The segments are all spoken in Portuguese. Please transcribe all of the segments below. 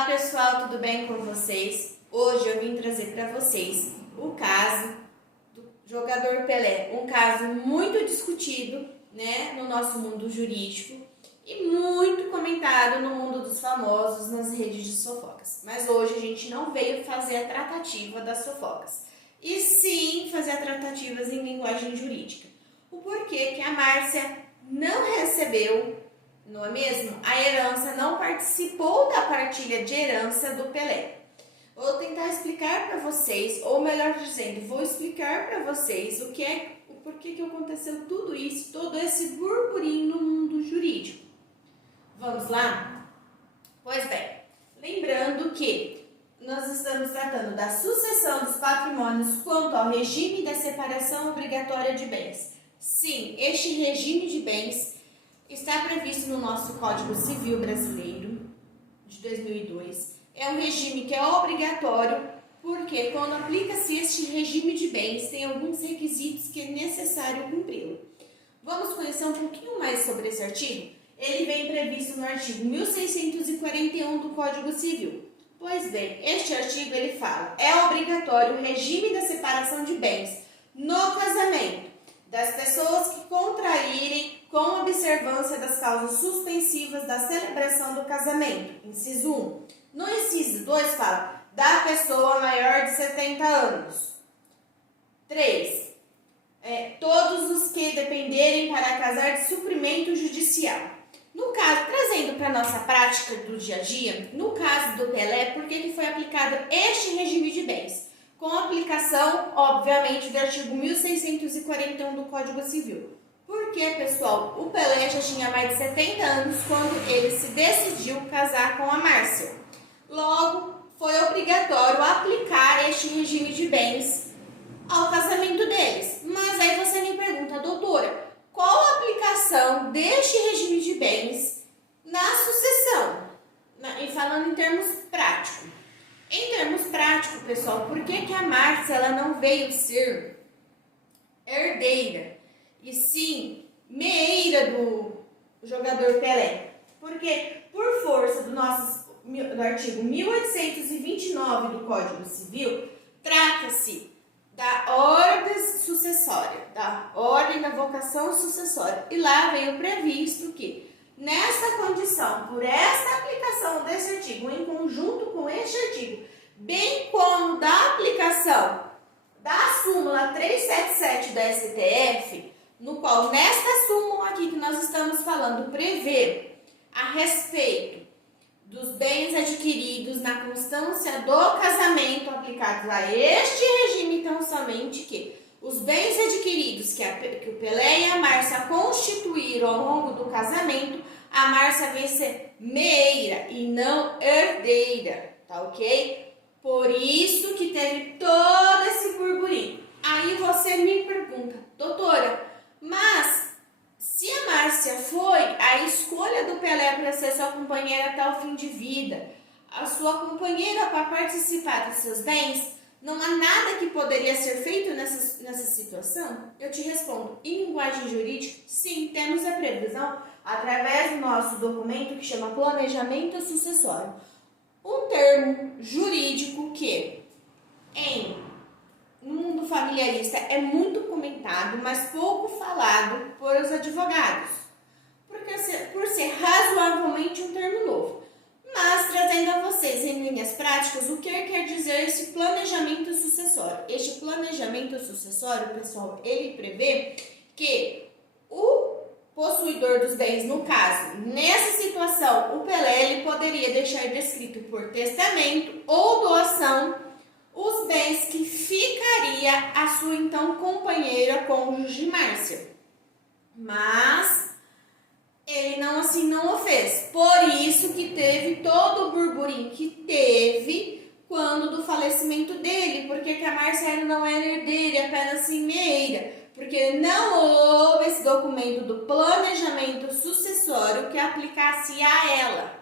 Olá pessoal, tudo bem com vocês? Hoje eu vim trazer para vocês o caso do jogador Pelé, um caso muito discutido, né, no nosso mundo jurídico e muito comentado no mundo dos famosos nas redes de fofocas. Mas hoje a gente não veio fazer a tratativa das fofocas, e sim fazer a tratativas em linguagem jurídica. O porquê que a Márcia não recebeu, não é mesmo? A herança, não participou da partilha de herança do Pelé. Vou tentar explicar para vocês, ou melhor dizendo, vou explicar para vocês o porquê que aconteceu tudo isso, todo esse burburinho no mundo jurídico. Vamos lá? Pois bem, lembrando que nós estamos tratando da sucessão dos patrimônios quanto ao regime da separação obrigatória de bens. Sim, este regime de bens está previsto no nosso Código Civil Brasileiro, de 2002. É um regime que é obrigatório, porque quando aplica-se este regime de bens, tem alguns requisitos que é necessário cumpri-lo. Vamos conhecer um pouquinho mais sobre esse artigo? Ele vem previsto no artigo 1641 do Código Civil. Pois bem, este artigo ele fala: é obrigatório o regime da separação de bens no casamento das pessoas que contraírem com observância das causas suspensivas da celebração do casamento. Inciso 1. No inciso 2 fala da pessoa maior de 70 anos. 3. Todos os que dependerem para casar de suprimento judicial. No caso, trazendo para a nossa prática do dia a dia, no caso do Pelé, por que foi aplicado este regime de bens? Com aplicação, obviamente, do artigo 1641 do Código Civil. Porque, pessoal, o Pelé já tinha mais de 70 anos quando ele se decidiu casar com a Márcia. Logo, foi obrigatório aplicar este regime de bens ao casamento deles. Mas aí você me pergunta, doutora, qual a aplicação deste regime de bens na sucessão? E falando em termos práticos. Em termos práticos, pessoal, por que a Márcia ela não veio ser herdeira, e sim meeira do jogador Pelé? Porque, por força do artigo 1829 do Código Civil, trata-se da ordem sucessória, da ordem da vocação sucessória. E lá veio previsto que, nessa condição, por esta aplicação desse artigo, em conjunto com este artigo, bem como da aplicação da súmula 377 da STF, no qual nesta súmula aqui que nós estamos falando prevê a respeito dos bens adquiridos na constância do casamento aplicados a este regime, tão somente que os bens adquiridos que o Pelé e a Márcia constituíram ao longo do casamento, a Márcia vem ser meeira e não herdeira, tá ok? Por isso que teve todo esse burburinho. Aí você me pergunta, doutora, mas se a Márcia foi a escolha do Pelé para ser sua companheira até o fim de vida, a sua companheira para participar dos seus bens, não há nada que poderia ser feito nessa situação? Eu te respondo, em linguagem jurídica, sim, temos a previsão através do nosso documento que chama planejamento sucessório. Um termo jurídico que, no mundo familiarista, é muito comentado, mas pouco falado por os advogados, por ser razoavelmente um termo novo. Mas, trazendo a vocês em linhas práticas, o que quer dizer esse planejamento sucessório? Este planejamento sucessório, pessoal, ele prevê que o possuidor dos bens, no caso, nessa situação, o Pelé, ele poderia deixar descrito por testamento ou doação os bens que ficaria a sua então companheira cônjuge Márcia. Mas ele não o fez. Por isso que teve todo o burburinho que teve quando do falecimento dele, porque que a Márcia não era herdeira, apenas meeira, porque não houve esse documento do planejamento sucessório que aplicasse a ela,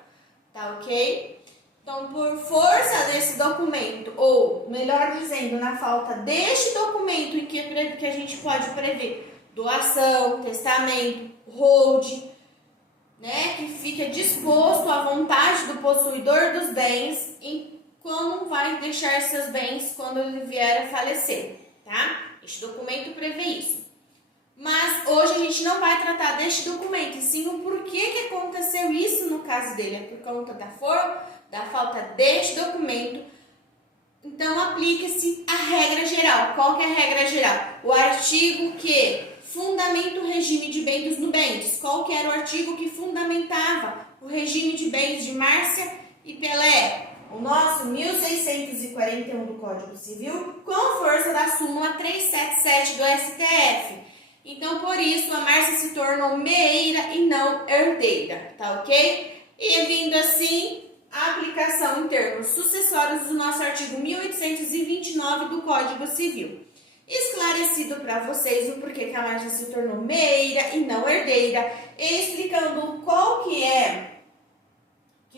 tá ok? Então, por força desse documento, ou melhor dizendo, na falta deste documento em que a gente pode prever doação, testamento, hold, né, que fica disposto à vontade do possuidor dos bens em como vai deixar seus bens quando ele vier a falecer, tá? Este documento prevê isso. Mas hoje a gente não vai tratar deste documento, e sim o porquê que aconteceu isso no caso dele. É por conta da falta deste documento. Então, aplica-se a regra geral. Qual que é a regra geral? O artigo que fundamenta o regime de bens dos nubentes. Qual que era o artigo que fundamentava o regime de bens de Márcia e Pelé? O nosso 1641 do Código Civil, com força da súmula 377 do STF. Então, por isso, a Márcia se tornou meeira e não herdeira, tá ok? E vindo assim, a aplicação em termos sucessórios do nosso artigo 1829 do Código Civil. Esclarecido para vocês o porquê que a Márcia se tornou meeira e não herdeira, explicando qual que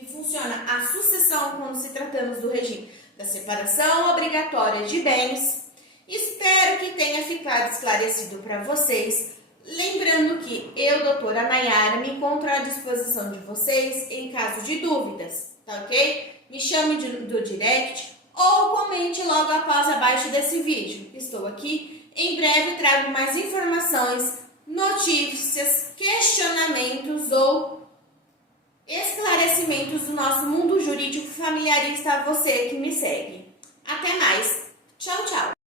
funciona a sucessão quando se tratamos do regime da separação obrigatória de bens. Espero que tenha ficado esclarecido para vocês. Lembrando que eu, doutora Nayara, me encontro à disposição de vocês em caso de dúvidas, tá ok? Me chame do direct ou comente logo após abaixo desse vídeo. Estou aqui, em breve trago mais informações, notícias, questionamentos ou esclarecimentos do nosso mundo jurídico familiarista a você que me segue. Até mais. Tchau, tchau.